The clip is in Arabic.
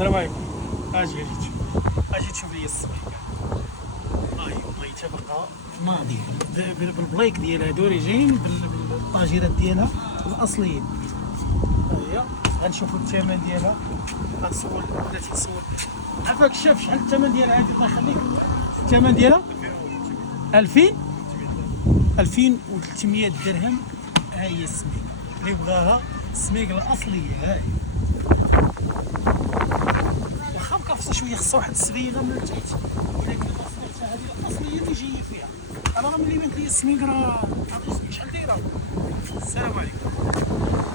السلام عليكم. اجي تشوف لي السميكه. والله تبقى ناضيه بالبلايك ديالها دوريجين بالطاجيرات ديالها الاصليين. هي غنشوفوا الثمن ديالها. غنسول ولا تيسول عفاك الشاف شحال الثمن ديالها هذه الله يخليك. الثمن ديالها 2000 2300 درهم. ها هي السميكه اللي بغاها السميكه الاصليه. ها هي واخا بقى خصها شويه، خصها واحد السبيله من التحت، ولكن السميكه هذه الاصليه اللي جايه فيها. انا راه ملي بانت لي السميكه راه شحال دايره. السلام عليكم.